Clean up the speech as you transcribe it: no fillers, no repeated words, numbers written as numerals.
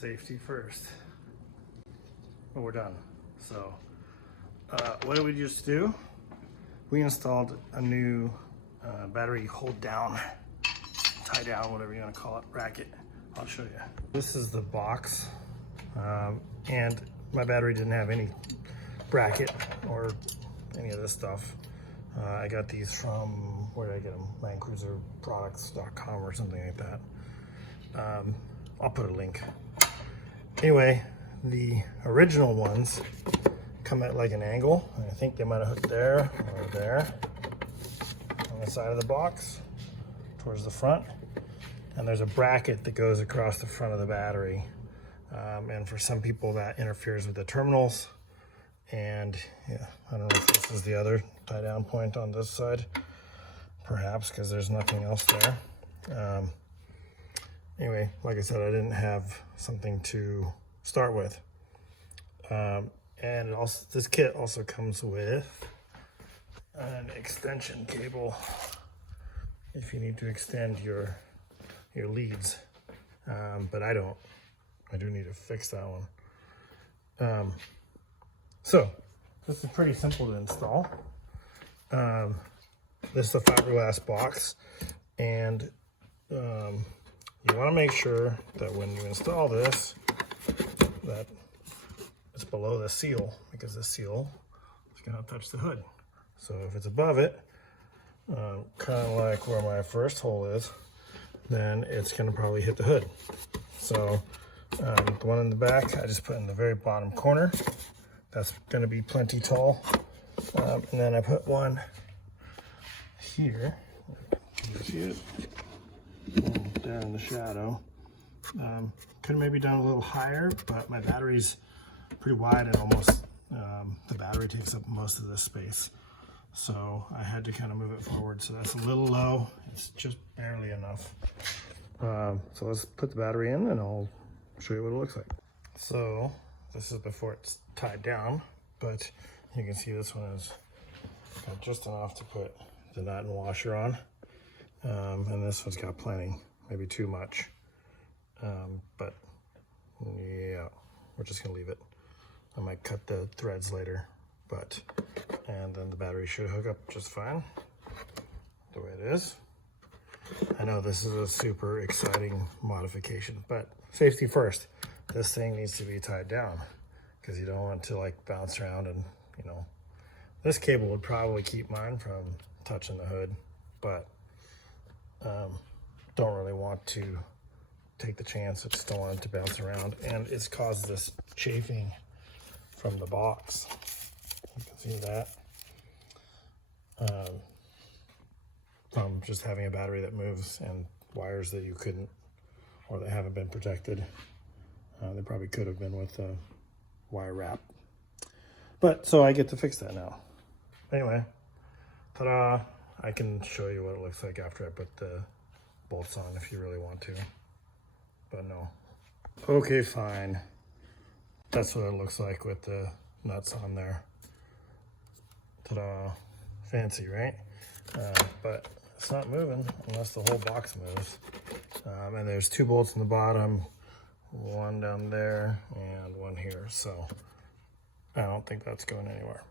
Safety first. But we're done. So, what did we just do? We installed a new battery hold down, tie down, whatever you want to call it, bracket. I'll show you. This is the box, and my battery didn't have any bracket or any of this stuff. I got these from, where did I get them? LandCruiserProducts.com or something like that. I'll put a link. Anyway, the original ones come at like an angle. I think they might have hooked there or there on the side of the box towards the front. And there's a bracket that goes across the front of the battery. And for some people that interferes with the terminals. And yeah, I don't know if this is the other tie down point on this side, perhaps, because there's nothing else there. Anyway, like I said, I didn't have something to start with. And it also, this kit also comes with an extension cable if you need to extend your leads. But I don't. I do need to fix that one. So this is pretty simple to install. This is a fiberglass box, and you want to make sure that when you install this, that it's below the seal, because the seal is going to touch the hood. So if it's above it, kind of like where my first hole is, then it's going to probably hit the hood. So the one in the back, I just put in the very bottom corner. That's going to be plenty tall. And then I put one here. You see it? There in the shadow. Could have maybe done a little higher, but my battery's pretty wide and almost the battery takes up most of this space. So I had to kind of move it forward. So that's a little low. It's just barely enough. So let's put the battery in and I'll show you what it looks like. So this is before it's tied down, but you can see this one is got just enough to put the nut and washer on. And this one's got plenty, maybe too much. But yeah, we're just gonna leave it. I might cut the threads later, and then the battery should hook up just fine, the way it is. I know this is a super exciting modification, but safety first. This thing needs to be tied down because you don't want it to like bounce around, and you know, this cable would probably keep mine from touching the hood, but don't really want to take the chance. I just don't want it to bounce around, and it's caused this chafing from the box. You can see that from just having a battery that moves and wires that you couldn't, or that haven't been protected. They probably could have been with a wire wrap, but so I get to fix that now. Anyway, ta-da! I can show you what it looks like after I put the bolts on if you really want to, but no. Okay, fine. That's what it looks like with the nuts on there. Ta-da! Fancy, right? But it's not moving unless the whole box moves. And there's two bolts in the bottom, one down there and one here. So I don't think that's going anywhere.